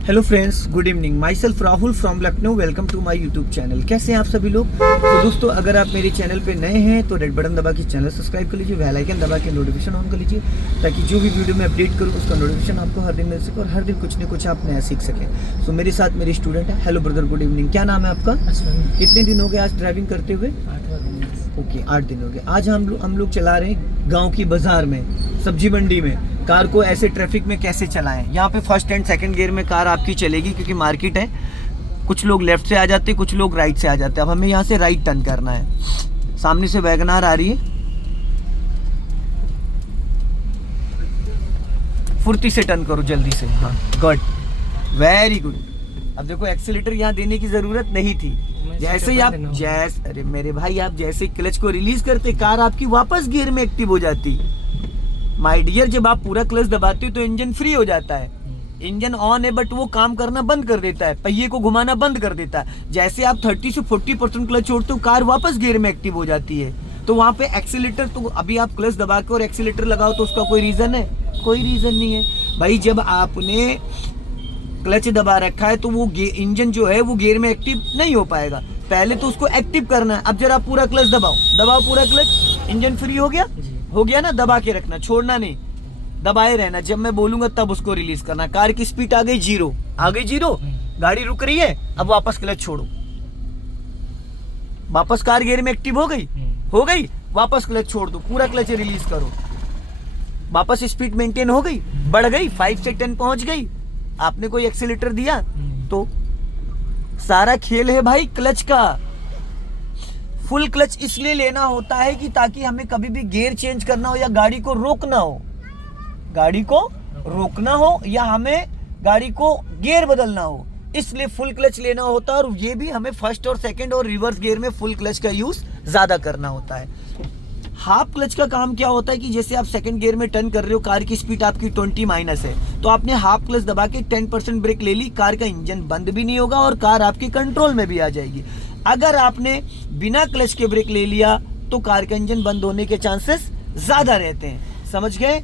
Hello friends, good evening. Myself Rahul from Lucknow. Welcome to my YouTube channel. कैसे हैं आप सभी लोग? तो दोस्तों, अगर आप मेरे चैनल पे नए हैं तो रेड बटन दबा के चैनल सब्सक्राइब कर लीजिए, बेल आइकन दबा के नोटिफिकेशन ऑन कर लीजिए, ताकि जो भी वीडियो मैं अपडेट करूँ उसका नोटिफिकेशन आपको हर दिन मिल सके और हर दिन कुछ न कुछ आप नया सीख सकें। सो मेरे साथ मेरे स्टूडेंट है। Hello brother, good evening. क्या नाम है आपका? कितने दिन हो गए आज ड्राइविंग करते हुए? 8 दिन हो गए। आज हम लोग चला रहे हैं गाँव की बाजार में, सब्जी मंडी में। कार को ऐसे ट्रैफिक में कैसे चलाएं। यहाँ पे फर्स्ट एंड सेकंड गियर में कार आपकी चलेगी, क्योंकि मार्केट है। कुछ लोग लेफ्ट से आ जाते हैं, कुछ लोग राइट से आ जाते हैं। अब हमें यहाँ से राइट टर्न करना है। सामने से वैगनार आ रही है, फुर्ती से टर्न करो, जल्दी से। हाँ, गुड, वेरी गुड। अब देखो, एक्सीलेटर यहाँ देने की जरूरत नहीं थी। जैसे ही आप अरे मेरे भाई, आप जैसे क्लच को रिलीज करते, कार आपकी वापस गियर में एक्टिव हो जाती। माय डियर, जब आप पूरा क्लच दबाते हो तो इंजन फ्री हो जाता है। इंजन ऑन है बट वो काम करना बंद कर देता है, पहिए को घुमाना बंद कर देता है। जैसे आप 30 से 40% क्लच छोड़ते हो, कार वापस गियर में एक्टिव हो जाती है। तो वहां पे एक्सीलेटर, तो अभी आप क्लच दबा के और एक्सीलेटर लगाओ तो उसका कोई रीजन है? कोई रीजन नहीं है भाई। जब आपने क्लच दबा रखा है तो वो इंजन जो है वो गियर में एक्टिव नहीं हो पाएगा। पहले तो उसको एक्टिव करना है। अब जरा पूरा क्लच दबाओ पूरा क्लच। इंजन फ्री हो गया ना। दबा के रखना, छोड़ना नहीं, दबाए रहना। जब मैं बोलूंगा तब उसको रिलीज करना। कार की स्पीड आ गई जीरो, गाड़ी रुक रही है। अब वापस क्लच छोड़ो, वापस कार गियर में एक्टिव हो गई, वापस क्लच छोड़ दो, पूरा क्लच रिलीज करो, वापस स्पीड मेंटेन हो गई, बढ़ गई, 5 से 10 पहुंच गई। आपने कोई एक्सीलेटर दिया तो सारा खेल है भाई क्लच का। फुल क्लच इसलिए लेना होता है कि ताकि हमें कभी भी गियर चेंज करना हो या गाड़ी को रोकना हो या हमें गाड़ी को गियर बदलना हो, इसलिए फुल क्लच लेना होता है। और ये भी हमें फर्स्ट और सेकंड और रिवर्स गियर में फुल क्लच का यूज ज्यादा करना होता है। हाफ क्लच का काम क्या होता है कि जैसे आप सेकंड गियर में टर्न कर रहे हो, कार की स्पीड आपकी 20 माइनस है, तो आपने हाफ क्लच दबा के 10% ब्रेक ले ली, कार का इंजन बंद भी नहीं होगा और कार आपके कंट्रोल में भी आ जाएगी। अगर आपने बिना क्लच के ब्रेक ले लिया तो कार का इंजन बंद होने के चांसेस ज्यादा रहते हैं। समझ गए?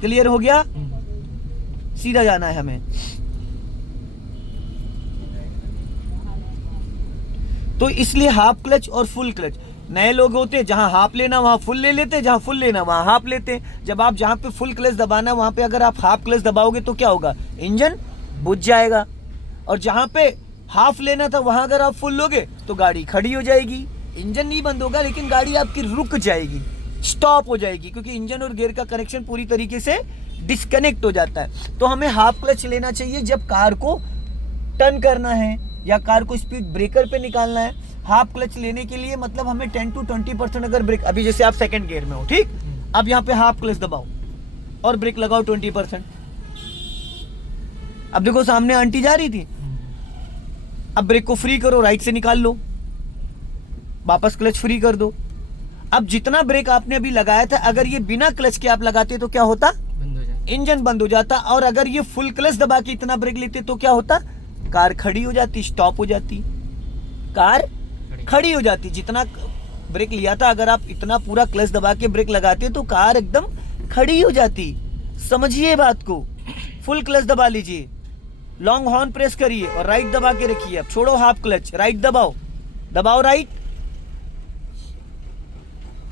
क्लियर हो गया? सीधा जाना है हमें। तो इसलिए हाफ क्लच और फुल क्लच। नए लोग होते हैं, जहां हाफ लेना वहां फुल ले लेते हैं, जहां फुल लेना वहां हाफ लेते हैं। जब आप जहां पे फुल क्लच दबाना वहां पे अगर आप हाफ क्लच दबाओगे तो क्या होगा? इंजन बुझ जाएगा। और जहां पे हाफ लेना था वहां अगर आप फुल लोगे तो गाड़ी खड़ी हो जाएगी। इंजन नहीं बंद होगा, लेकिन गाड़ी आपकी रुक जाएगी, स्टॉप हो जाएगी, क्योंकि इंजन और गियर का कनेक्शन पूरी तरीके से डिस्कनेक्ट हो जाता है। तो हमें हाफ क्लच लेना चाहिए जब कार को टर्न करना है या कार को स्पीड ब्रेकर पे निकालना है। हाफ क्लच लेने के लिए मतलब हमें 10 to 20% अगर ब्रेक, अभी जैसे आप सेकंड गियर में हो, ठीक, अब यहाँ पे हाफ क्लच दबाओ और ब्रेक लगाओ 20%। अब देखो, सामने आंटी जा रही थी, अब ब्रेक को फ्री करो, राइट से निकाल लो, वापस क्लच फ्री कर दो। अब जितना ब्रेक आपने अभी लगाया था, अगर ये बिना क्लच के आप लगाते तो क्या होता? इंजन बंद हो जाता। और अगर ये फुल क्लच दबा के इतना ब्रेक लेते तो क्या होता? कार खड़ी हो जाती, स्टॉप हो जाती, कार खड़ी हो जाती। जितना ब्रेक लिया था, अगर आप इतना पूरा क्लच दबा के ब्रेक लगाते तो कार एकदम खड़ी हो जाती। समझिए बात को। फुल क्लच दबा लीजिए, लॉन्ग हॉर्न प्रेस करिए और राइट दबा के रखिए। अब छोड़ो हाफ क्लच, राइट दबाओ राइट,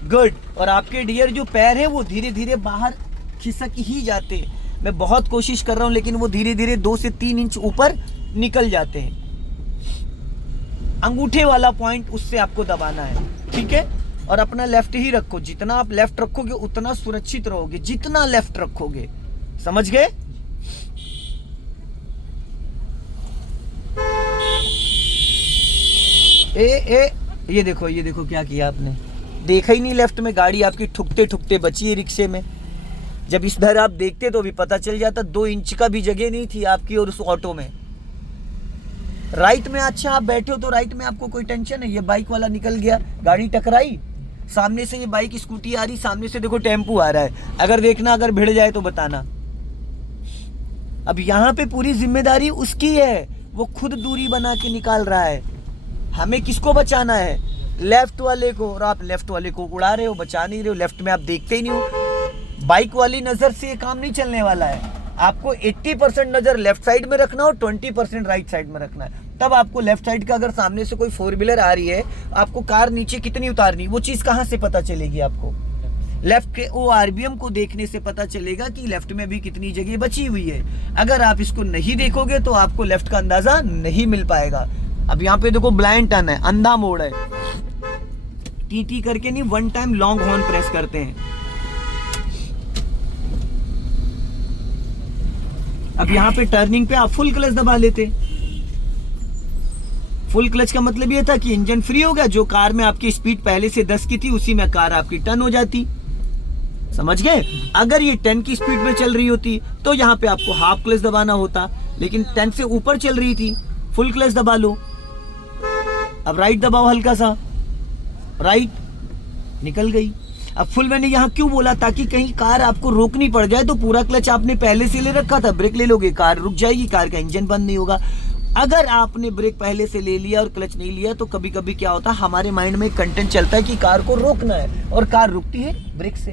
गुड। और आपके डियर जो पैर है वो धीरे धीरे बाहर खिसक ही जाते हैं। मैं बहुत कोशिश कर रहा हूं, लेकिन वो धीरे धीरे 2 से 3 इंच ऊपर निकल जाते हैं। अंगूठे वाला पॉइंट उससे आपको दबाना है, ठीक है? और अपना लेफ्ट ही रखो। जितना आप लेफ्ट रखोगे उतना सुरक्षित रहोगे, जितना लेफ्ट रखोगे। समझ गए? ये देखो क्या किया आपने, देखा ही नहीं लेफ्ट में। गाड़ी आपकी ठुकते ठुकते बची है रिक्शे में। जब इस धर आप देखते तो भी पता चल जाता, 2 इंच का भी जगह नहीं थी आपकी और उस ऑटो में। राइट में अच्छा आप बैठे हो तो राइट में आपको कोई टेंशन है। ये बाइक वाला निकल गया, गाड़ी टकराई, सामने से ये बाइक स्कूटी आ रही, सामने से देखो टेम्पू आ रहा है। अगर देखना, अगर भिड़ जाए तो बताना। अब यहाँ पे पूरी जिम्मेदारी उसकी है, वो खुद दूरी बना के निकाल रहा है। हमें किसको बचाना है? लेफ्ट वाले को। और आप लेफ्ट वाले को उड़ा रहे हो, बचा नहीं रहे हो। लेफ्ट में आप देखते ही नहीं हो। बाइक वाली नजर से ये काम नहीं चलने वाला है। आपको 80% नजर लेफ्ट साइड में रखना और 20% राइट साइड में रखना है। तब आपको लेफ्ट साइड का अगर सामने से कोई 4 व्हीलर आ रही है, आपको कार नीचे कितनी उतारनी, वो चीज कहाँ से पता चलेगी आपको? लेफ्ट के वो आरबीएम को देखने से पता चलेगा कि लेफ्ट में भी कितनी जगह बची हुई है। अगर आप इसको नहीं देखोगे तो आपको लेफ्ट का अंदाजा नहीं मिल पाएगा। अब यहाँ पे देखो ब्लाइंड टर्न है, अंधा मोड़ है, टी करके नहीं, 1 टाइम लॉन्ग हॉर्न प्रेस करते हैं। अब यहाँ पे टर्निंग पे आप फुल क्लच दबा लेते। फुल क्लच का मतलब ये था कि इंजन फ्री हो गया, जो कार में आपकी स्पीड पहले से 10 की थी उसी में कार आपकी टर्न हो जाती। समझ गए? अगर ये 10 की स्पीड में चल रही होती तो यहाँ पे आपको हाफ क्लच दबाना होता, लेकिन 10 से ऊपर चल रही थी, फुल क्लच दबा लो। अब राइट दबाओ हल्का सा, राइट, निकल गई। अब फुल मैंने यहाँ क्यों बोला? ताकि कहीं कार आपको रोकनी पड़ जाए तो पूरा क्लच आपने पहले से ले रखा था, ब्रेक ले लोगे, कार रुक जाएगी, कार का इंजन बंद नहीं होगा। अगर आपने ब्रेक पहले से ले लिया और क्लच नहीं लिया तो कभी कभी क्या होता है, हमारे माइंड में कंटेंट चलता है कि कार को रोकना है और कार रुकती है ब्रेक से।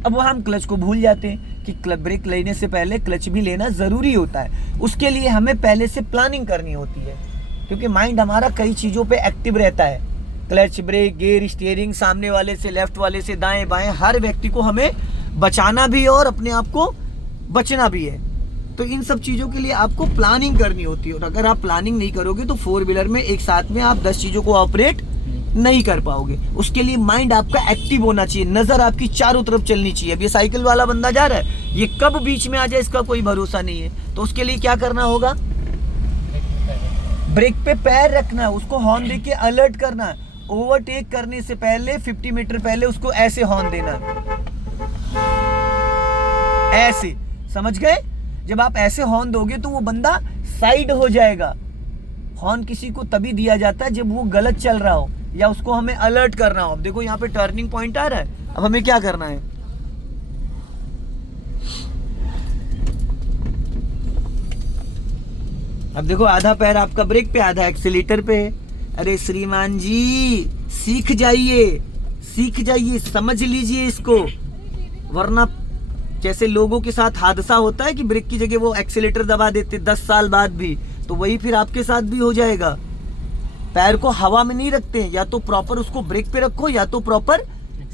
अब वह हम क्लच को भूल जाते हैं कि ब्रेक लेने से पहले क्लच भी लेना जरूरी होता है। उसके लिए हमें पहले से प्लानिंग करनी होती है, क्योंकि माइंड हमारा कई चीजों पे एक्टिव रहता है। क्लच, ब्रेक, गियर, स्टीयरिंग, सामने वाले से, लेफ्ट वाले से, दाएं बाएं, हर व्यक्ति को हमें बचाना भी है और अपने आप को बचना भी है। तो इन सब चीजों के लिए आपको प्लानिंग करनी होती है, और अगर आप प्लानिंग नहीं करोगे तो 4 व्हीलर में एक साथ में आप 10 चीजों को ऑपरेट नहीं कर पाओगे। उसके लिए माइंड आपका एक्टिव होना चाहिए, नजर आपकी चारों तरफ चलनी चाहिए। अब ये साइकिल वाला बंदा जा रहा है, ये कब बीच में आ जाए इसका कोई भरोसा नहीं है। तो उसके लिए क्या करना होगा? ब्रेक पे पैर रखना है, उसको हॉर्न देके अलर्ट करना है। ओवरटेक करने से पहले 50 मीटर पहले उसको ऐसे हॉर्न देना, ऐसे, समझ गए? जब आप ऐसे हॉर्न दोगे तो वो बंदा साइड हो जाएगा। हॉर्न किसी को तभी दिया जाता है जब वो गलत चल रहा हो या उसको हमें अलर्ट करना हो। अब देखो यहाँ पे टर्निंग पॉइंट आ रहा है, अब हमें क्या करना है? अब देखो आधा पैर आपका ब्रेक पे, आधा एक्सीलेटर पे है। अरे श्रीमान जी, सीख जाइए, सीख जाइए, समझ लीजिए इसको, वरना जैसे लोगों के साथ हादसा होता है कि ब्रेक की जगह वो एक्सीलेटर दबा देते 10 साल बाद भी, तो वही फिर आपके साथ भी हो जाएगा। पैर को हवा में नहीं रखते, या तो प्रॉपर उसको ब्रेक पे रखो या तो प्रॉपर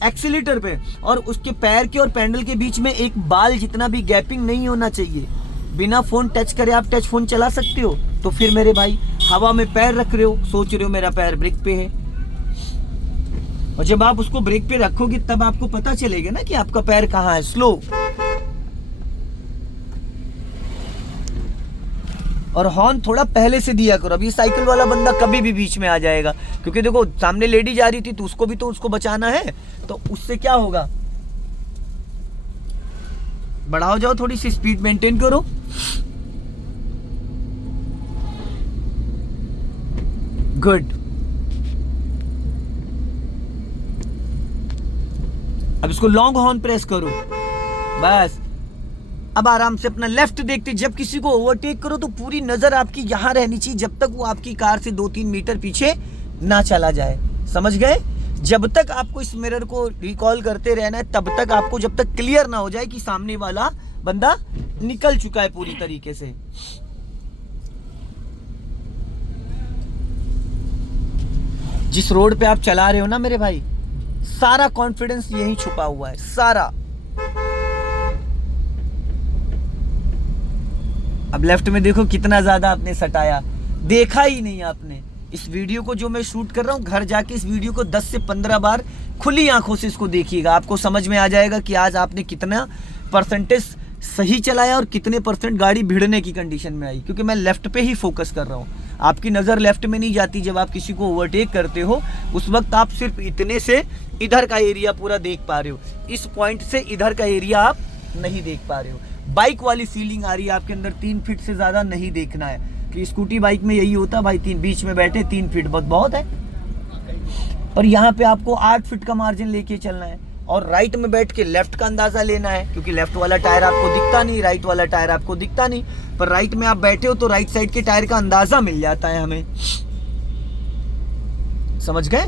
एक्सीलेटर पे, और उसके पैर के और पैडल के बीच में एक बाल जितना भी गैपिंग नहीं होना चाहिए। बिना फोन टच करे आप टच फोन चला सकते हो, तो फिर मेरे भाई हवा में पैर रख रहे हो, सोच रहे हो मेरा पैर ब्रेक पे है, और जब आप उसको ब्रेक पे रखोगे तब आपको पता चलेगा ना कि आपका पैर कहाँ है। स्लो, और हॉर्न थोड़ा पहले से दिया करो। अब ये साइकिल वाला बंदा कभी भी बीच में आ जाएगा, क्योंकि देखो सामने लेडी जा रही थी तो उसको भी तो उसको बचाना है, तो उससे क्या होगा? बढ़ाओ जाओ, थोड़ी सी स्पीड मेंटेन करो। गुड। अब इसको लॉन्ग हॉर्न प्रेस करो, बस। अब आराम से अपना लेफ्ट देखते, जब किसी को ओवरटेक करो तो पूरी नजर आपकी यहां रहनी चाहिए, जब तक वो आपकी कार से 2-3 मीटर पीछे ना चला जाए। समझ गए? जब तक आपको इस मिरर को रिकॉल करते रहना है, तब तक आपको, जब तक क्लियर ना हो जाए कि सामने वाला बंदा निकल चुका है पूरी तरीके से। जिस रोड पे आप चला रहे हो ना मेरे भाई, सारा कॉन्फिडेंस यहीं छुपा हुआ है, सारा। अब लेफ्ट में देखो कितना ज्यादा आपने सटाया, देखा ही नहीं आपने। इस वीडियो को जो मैं शूट कर रहा हूँ, घर जाके इस वीडियो को 10 से 15 बार खुली आंखों से इसको देखिएगा, आपको समझ में आ जाएगा कि आज आपने कितना परसेंटेज सही चलाया और कितने परसेंट गाड़ी भिड़ने की कंडीशन में आई। क्योंकि मैं लेफ्ट पे ही फोकस कर रहा हूँ, आपकी नज़र लेफ्ट में नहीं जाती। जब आप किसी को ओवरटेक करते हो उस वक्त आप सिर्फ इतने से इधर का एरिया पूरा देख पा रहे हो, इस पॉइंट से इधर का एरिया आप नहीं देख पा रहे हो। बाइक वाली फीलिंग आ रही है आपके अंदर, 3 फीट से ज़्यादा नहीं देखना है। कि स्कूटी बाइक में यही होता भाई, 3 बीच में बैठे, 3 फीट बहुत है। और यहाँ पे आपको 8 फीट का मार्जिन लेके चलना है, और राइट में बैठ के लेफ्ट का अंदाजा लेना है, क्योंकि लेफ्ट वाला टायर आपको दिखता नहीं, राइट वाला टायर आपको दिखता नहीं, पर राइट में आप बैठे हो तो राइट साइड के टायर का अंदाजा मिल जाता है हमें। समझ गए?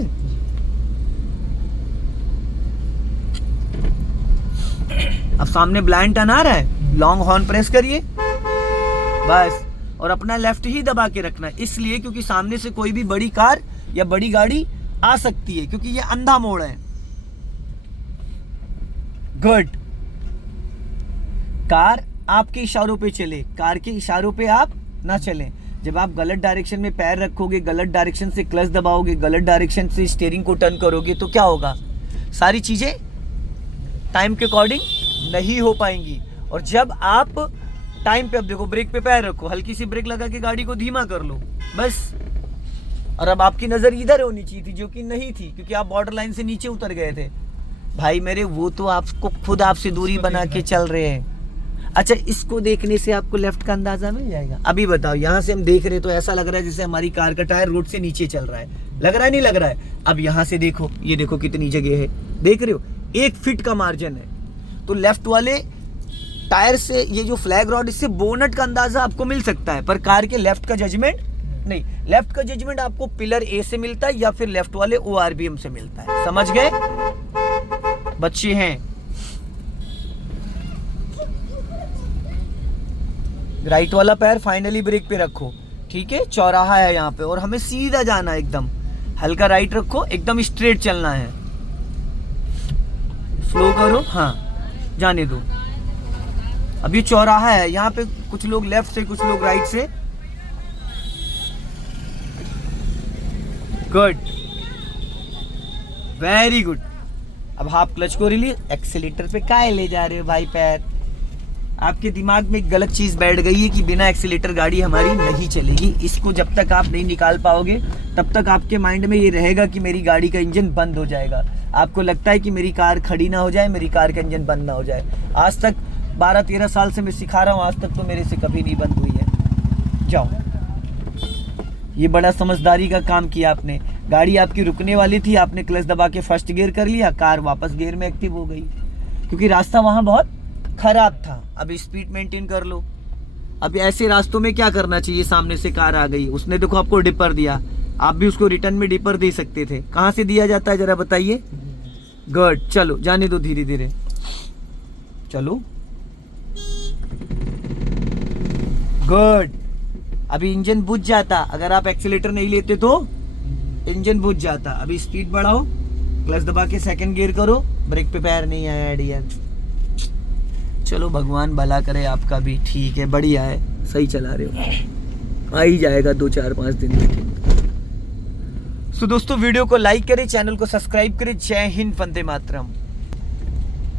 अब सामने ब्लाइंड टर्न आ रहा है, लॉन्ग हॉर्न प्रेस करिए बस, और अपना लेफ्ट ही दबा के रखना है, इसलिए क्योंकि सामने से कोई भी बड़ी कार या बड़ी गाड़ी आ सकती है, क्योंकि ये अंधा मोड़ है। गुड। कार आपके इशारों पे चले, कार के इशारों पे आप ना चलें। जब आप गलत डायरेक्शन में पैर रखोगे, गलत डायरेक्शन से क्लच दबाओगे, गलत डायरेक्शन से स्टीयरिंग को टर्न करोगे, तो क्या होगा, सारी चीजें टाइम के अकॉर्डिंग नहीं हो पाएंगी। और जब आप टाइम पे, अब देखो ब्रेक पे पैर रखो, हल्की सी ब्रेक लगा के गाड़ी को धीमा कर लो बस। और अब आपकी नजर इधर होनी चाहिए थी, जो कि नहीं थी, क्योंकि आप बॉर्डर लाइन से नीचे उतर गए थे भाई मेरे। वो तो आपको खुद आपसे दूरी बना के चल रहे हैं। अच्छा, इसको देखने से आपको लेफ्ट का अंदाजा मिल जाएगा। अभी बताओ, यहाँ से हम देख रहे तो ऐसा लग रहा है जैसे हमारी कार का टायर रोड से नीचे चल रहा है, लग रहा है नहीं लग रहा है? अब यहाँ से देखो, ये देखो कितनी जगह है, देख रहे हो, 1 फीट का मार्जिन है। तो लेफ्ट वाले टायर से ये जो फ्लैग रॉड, इससे बोनट का अंदाजा आपको मिल सकता है, पर कार के लेफ्ट का जजमेंट नहीं। लेफ्ट का जजमेंट आपको पिलर ए से मिलता है या फिर लेफ्ट वाले ORBM से मिलता है। समझ गए बच्चे हैं? राइट वाला पैर फाइनली ब्रेक पे रखो, ठीक है? चौराहा है यहाँ पे और हमें सीधा जाना है, एकदम हल्का राइट रखो, एकदम स्ट्रेट चलना है। स्लो करो, हाँ जाने दो। अब ये चौराहा है, यहाँ पे कुछ लोग लेफ्ट से, कुछ लोग राइट से। Good, very good. अब हाफ क्लच को रिलीज, एक्सीलेटर पे काहे ले जा रहे हो भाई पैर? आपके दिमाग में एक गलत चीज बैठ गई है कि बिना एक्सीलेटर गाड़ी हमारी नहीं चलेगी। इसको जब तक आप नहीं निकाल पाओगे तब तक आपके माइंड में ये रहेगा कि मेरी गाड़ी का इंजन बंद हो जाएगा। आपको लगता है कि मेरी कार खड़ी ना हो जाए, मेरी कार का इंजन बंद ना हो जाए। आज तक 12-13 साल से मैं सिखा रहा हूँ, आज तक तो मेरे से कभी नहीं बंद हुई है। जाओ, ये बड़ा समझदारी का काम किया आपने। गाड़ी आपकी रुकने वाली थी, आपने क्लच दबा के फर्स्ट गियर कर लिया, कार वापस गियर में एक्टिव हो गई, क्योंकि रास्ता वहां बहुत खराब था। अब स्पीड मेंटेन कर लो। अब ऐसे रास्तों में क्या करना चाहिए? सामने से कार आ गई, उसने देखो आपको डिपर दिया, आप भी उसको रिटर्न में डिपर दे सकते थे। कहाँ से दिया जाता है जरा बताइए? गुड, चलो जाने दो, धीरे धीरे चलो। गुड। अभी इंजन बुझ जाता, अगर आप एक्सीलेटर नहीं लेते तो इंजन बुझ जाता। अभी स्पीड बढ़ाओ, क्लच दबा के सेकंड गियर करो, ब्रेक पे पैर नहीं आया डियर। चलो भगवान भला करे आपका भी, ठीक है, बढ़िया है, सही चला रहे हो, आ ही जाएगा 2-4-5 दिन में, ठीक। तो दोस्तों वीडियो को लाइक करें, चैनल को सब्सक्राइब करें। जय हिंद, वंदे मातरम।